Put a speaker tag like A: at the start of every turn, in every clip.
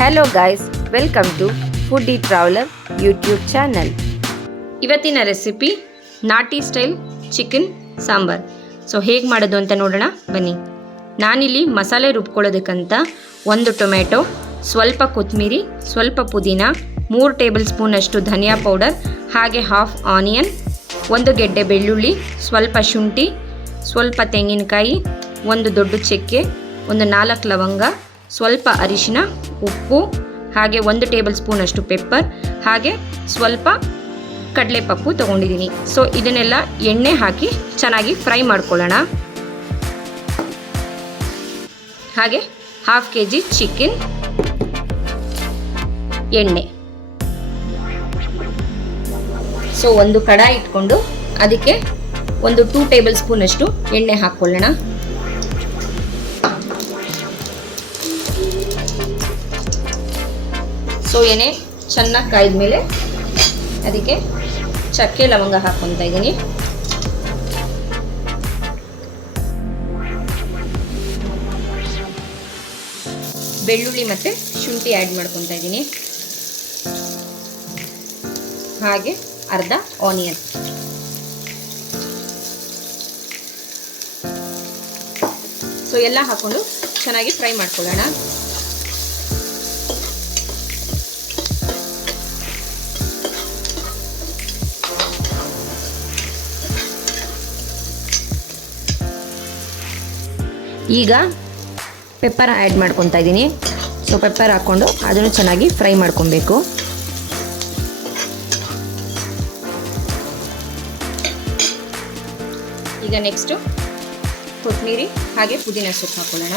A: Hello guys welcome to Foodie Traveller YouTube channel ಇವತ್ತಿನ recipe ನಾಟಿ style chicken sambar. So ಹೇಗೆ ಮಾಡೋದು ಅಂತ ನೋಡೋಣ, ಬನ್ನಿ. ನಾನಿಲ್ಲಿ ಮಸಾಲೆ ರುಬ್ಕೊಳ್ಳೋದಕ್ಕಂತ ಒಂದು ಟೊಮೆಟೊ ಸ್ವಲ್ಪ ಕೊತ್ತಂಬರಿ ಸ್ವಲ್ಪ ಪುದೀನ, ಮೂರು ಟೇಬಲ್ ಸ್ಪೂನಷ್ಟು ಧನಿಯಾ ಪೌಡರ್, ಹಾಗೆ ಹಾಫ್ ಆನಿಯನ್ ಒಂದು ಗೆಡ್ಡೆ ಬೆಳ್ಳುಳ್ಳಿ, ಸ್ವಲ್ಪ ಶುಂಠಿ, ಸ್ವಲ್ಪ ತೆಂಗಿನಕಾಯಿ, ಒಂದು ದೊಡ್ಡ ಚಕ್ಕೆ, ಒಂದು ನಾಲ್ಕು ಲವಂಗ, ಸ್ವಲ್ಪ ಅರಿಶಿನ ಉಪ್ಪು, ಹಾಗೆ ಒಂದು ಟೇಬಲ್ ಸ್ಪೂನಷ್ಟು ಪೆಪ್ಪರ್, ಹಾಗೆ ಸ್ವಲ್ಪ ಕಡಲೆಪಪ್ಪು ತೊಗೊಂಡಿದ್ದೀನಿ. ಸೊ ಇದನ್ನೆಲ್ಲ ಎಣ್ಣೆ ಹಾಕಿ ಚೆನ್ನಾಗಿ ಫ್ರೈ ಮಾಡ್ಕೊಳ್ಳೋಣ. ಹಾಗೆ ಹಾಫ್ ಕೆ ಜಿ ಚಿಕನ್ ಎಣ್ಣೆ. ಸೊ ಒಂದು ಕಡಾಯಿ ಇಟ್ಕೊಂಡು ಅದಕ್ಕೆ ಒಂದು ಟೂ ಟೇಬಲ್ ಸ್ಪೂನಷ್ಟು ಎಣ್ಣೆ ಹಾಕ್ಕೊಳ್ಳೋಣ. ಸೊ ಏನೇ ಚೆನ್ನಾಗಿ ಕಾಯ್ದ ಮೇಲೆ ಅದಕ್ಕೆ ಚಕ್ಕೆ ಲವಂಗ ಹಾಕ್ಕೊತಾ ಇದ್ದೀನಿ. ಬೆಳ್ಳುಳ್ಳಿ ಮತ್ತು ಶುಂಠಿ ಆ್ಯಡ್ ಮಾಡ್ಕೊತಾ ಇದ್ದೀನಿ. ಹಾಗೆ ಅರ್ಧ ಆನಿಯನ್ ಸೊ ಎಲ್ಲ ಹಾಕೊಂಡು ಚೆನ್ನಾಗಿ ಫ್ರೈ ಮಾಡ್ಕೊಳ್ಳೋಣ. ಈಗ ಪೆಪ್ಪರ್ ಆ್ಯಡ್ ಮಾಡ್ಕೊತಾ ಇದ್ದೀನಿ. ಸೊ ಪೆಪ್ಪರ್ ಹಾಕ್ಕೊಂಡು ಅದನ್ನು ಚೆನ್ನಾಗಿ ಫ್ರೈ ಮಾಡ್ಕೊಬೇಕು. ಈಗ ನೆಕ್ಸ್ಟು ಕೊತ್ತಂಬರಿ, ಹಾಗೆ ಪುದೀನ ಸೊಪ್ಪು ಹಾಕೊಳ್ಳೋಣ.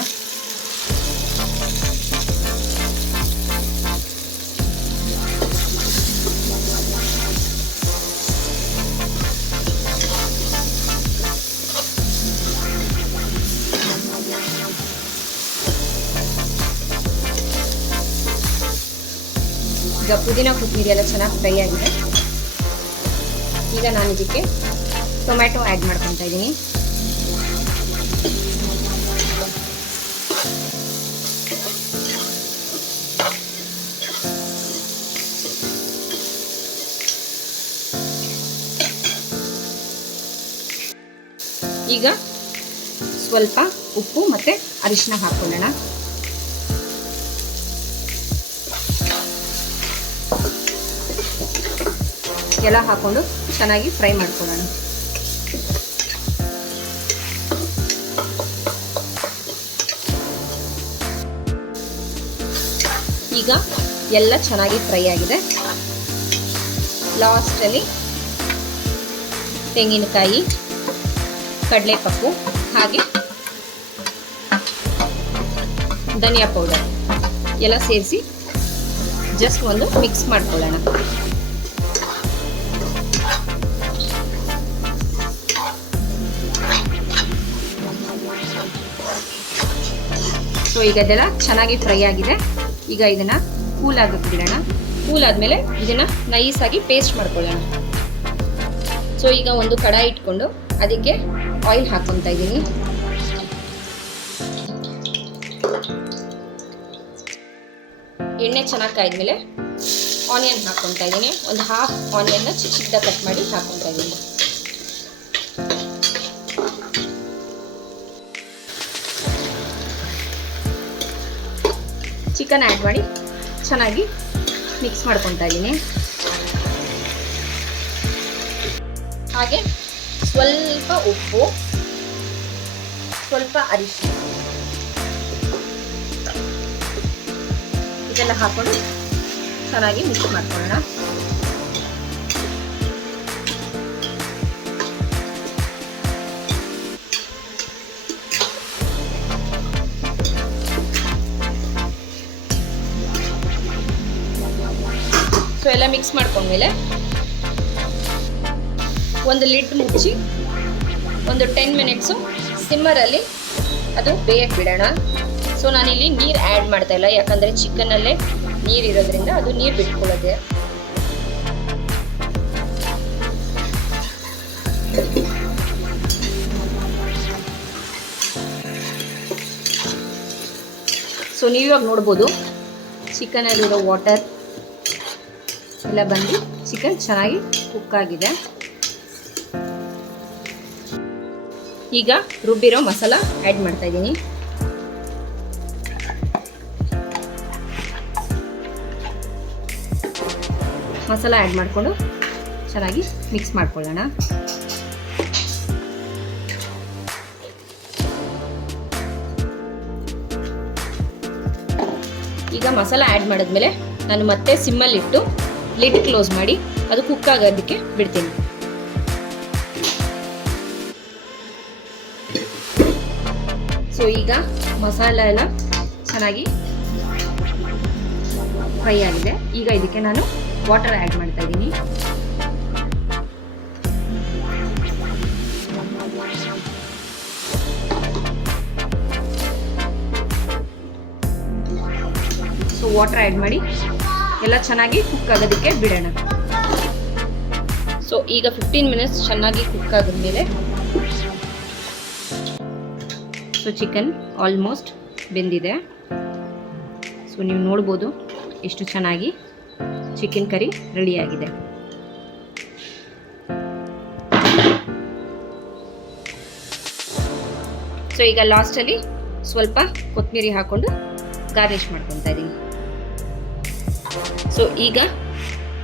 A: ಈಗ ಪುದೀನ ಕೊತ್ತಂಬರಿ ಎಲ್ಲ ಚೆನ್ನಾಗಿ ಫ್ರೈ ಆಗಿದೆ. ಈಗ ನಾನು ಇದಕ್ಕೆ ಟೊಮ್ಯಾಟೊ ಆ್ಯಡ್ ಮಾಡ್ಕೊತಾ ಇದ್ದೀನಿ. ಈಗ ಸ್ವಲ್ಪ ಉಪ್ಪು ಮತ್ತು ಅರಿಶಿನ ಹಾಕ್ಕೊಳ್ಳೋಣ. ಎಲ್ಲ ಹಾಕೊಂಡು ಚೆನ್ನಾಗಿ ಫ್ರೈ ಮಾಡ್ಕೊಳ್ಳೋಣ. ಈಗ ಎಲ್ಲ ಚೆನ್ನಾಗಿ ಫ್ರೈ ಆಗಿದೆ. ಲಾಸ್ಟಲ್ಲಿ ತೆಂಗಿನಕಾಯಿ, ಕಡಲೆಪಪ್ಪು ಹಾಗೆ ಧನಿಯಾ ಪೌಡರ್ ಎಲ್ಲ ಸೇರಿಸಿ ಜಸ್ಟ್ ಒಂದು ಮಿಕ್ಸ್ ಮಾಡ್ಕೊಳ್ಳೋಣ. ಸೊ ಈಗ ಇದೆಲ್ಲ ಚೆನ್ನಾಗಿ ಫ್ರೈ ಆಗಿದೆ ಈಗ ಇದನ್ನ ಕೂಲ್ ಆಗಕ್ಕೆ ಬಿಡೋಣ. ಕೂಲ್ ಆದಮೇಲೆ ಇದನ್ನ ನೈಸಾಗಿ ಪೇಸ್ಟ್ ಮಾಡ್ಕೊಳ್ಳೋಣ. ಸೊ ಈಗ ಒಂದು ಕಡಾಯಿ ಇಟ್ಕೊಂಡು ಅದಕ್ಕೆ ಆಯಿಲ್ ಹಾಕೊತಾ ಇದ್ದೀನಿ. ಎಣ್ಣೆ ಚೆನ್ನಾಗಿ ಕಾಯ್ದ್ಮೇಲೆ ಆನಿಯನ್ ಹಾಕೊತಾ ಇದ್ದೀನಿ. ಒಂದು ಹಾಫ್ ಆನಿಯನ್ನ ಚಿಕ್ಕ ಚಿಕ್ಕದಾಗಿ ಕಟ್ ಮಾಡಿ ಹಾಕೊತಾ ಇದ್ದೀನಿ. ಚಿಕನ್ ಆ್ಯಡ್ ಮಾಡಿ ಚೆನ್ನಾಗಿ ಮಿಕ್ಸ್ ಮಾಡ್ಕೊತಾ ಇದ್ದೀನಿ. ಹಾಗೆ ಸ್ವಲ್ಪ ಉಪ್ಪು, ಸ್ವಲ್ಪ ಅರಿಶಿನ ಇದೆಲ್ಲ ಹಾಕೊಂಡು ಚೆನ್ನಾಗಿ ಮಿಕ್ಸ್ ಮಾಡ್ಕೊಳ್ಳೋಣ. ಸೊ ಎಲ್ಲ ಮಿಕ್ಸ್ ಮಾಡ್ಕೊಂಡ್ಮೇಲೆ ಒಂದು ಲಿಡ್ ಮುಚ್ಚಿ ಒಂದು ಟೆನ್ ಮಿನಿಟ್ಸು ಸಿಮ್ಮರಲ್ಲಿ ಅದು ಬೇಯಕ್ಕೆ ಬಿಡೋಣ. ಸೊ ನಾನಿಲ್ಲಿ ನೀರು ಆ್ಯಡ್ ಮಾಡ್ತಾ ಇಲ್ಲ. ಯಾಕಂದರೆ ಚಿಕನಲ್ಲೇ ನೀರು ಇರೋದ್ರಿಂದ ಅದು ನೀರು ಬಿಟ್ಕೊಳ್ಳೋದೆ. ಸೊ ನೀವು ಇವಾಗ ನೋಡ್ಬೋದು ಚಿಕನಲ್ಲಿರೋ ವಾಟರ್ ಎಲ್ಲ ಬಂದು ಚಿಕನ್ ಚೆನ್ನಾಗಿ ಕುಕ್ ಆಗಿದೆ. ಈಗ ರುಬ್ಬಿರೋ ಮಸಾಲ ಆ್ಯಡ್ ಮಾಡ್ತಾ ಇದ್ದೀನಿ. ಮಸಾಲ ಆ್ಯಡ್ ಮಾಡಿಕೊಂಡು ಚೆನ್ನಾಗಿ ಮಿಕ್ಸ್ ಮಾಡ್ಕೊಳ್ಳೋಣ. ಈಗ ಮಸಾಲ ಆ್ಯಡ್ ಮಾಡಿದ್ಮೇಲೆ ನಾನು ಮತ್ತೆ ಸಿಮ್ಮಲ್ಲಿಟ್ಟು ಲಿಡ್ ಕ್ಲೋಸ್ ಮಾಡಿ, ಅದು ಕುಕ್ ಆಗೋದಕ್ಕೆ ಬಿಡ್ತೀನಿ. ಸೊ ಈಗ ಮಸಾಲ ಎಲ್ಲ ಚೆನ್ನಾಗಿ ಫ್ರೈ ಆಗಿದೆ. ಈಗ ಇದಕ್ಕೆ ನಾನು ವಾಟರ್ ಆ್ಯಡ್ ಮಾಡ್ತಾ ಇದ್ದೀನಿ. ಸೊ ವಾಟರ್ ಆ್ಯಡ್ ಮಾಡಿ ಎಲ್ಲ ಚೆನ್ನಾಗಿ ಕುಕ್ ಆಗೋದಕ್ಕೆ ಬಿಡೋಣ. ಸೊ ಈಗ ಫಿಫ್ಟೀನ್ ಮಿನಿಟ್ಸ್ ಚೆನ್ನಾಗಿ ಕುಕ್ ಆದಮೇಲೆ ಸೊ ಚಿಕನ್ ಆಲ್ಮೋಸ್ಟ್ ಬೆಂದಿದೆ. ಸೊ ನೀವು ನೋಡ್ಬೋದು ಎಷ್ಟು ಚೆನ್ನಾಗಿ ಚಿಕನ್ ಕರಿ ರೆಡಿಯಾಗಿದೆ ಸೊ ಈಗ ಲಾಸ್ಟಲ್ಲಿ ಸ್ವಲ್ಪ ಕೊತ್ತಂಬರಿ ಹಾಕ್ಕೊಂಡು ಗಾರ್ನಿಷ್ ಮಾಡ್ಕೊತಾ ಇದ್ದೀನಿ ಸೊ ಈಗ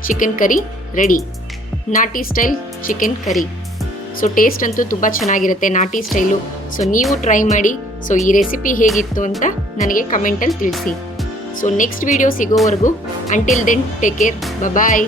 A: ಚಿಕನ್ ಕರಿ ರೆಡಿ ನಾಟಿ style chicken curry so taste ಅಂತೂ ತುಂಬ ಚೆನ್ನಾಗಿರುತ್ತೆ ನಾಟಿ ಸ್ಟೈಲು ಸೊ ನೀವು ಟ್ರೈ ಮಾಡಿ. ಸೊ ಈ ರೆಸಿಪಿ ಹೇಗಿತ್ತು ಅಂತ ನನಗೆ ಕಮೆಂಟಲ್ಲಿ ತಿಳಿಸಿ. So next video ಸಿಗೋವರೆಗೂ until then take care bye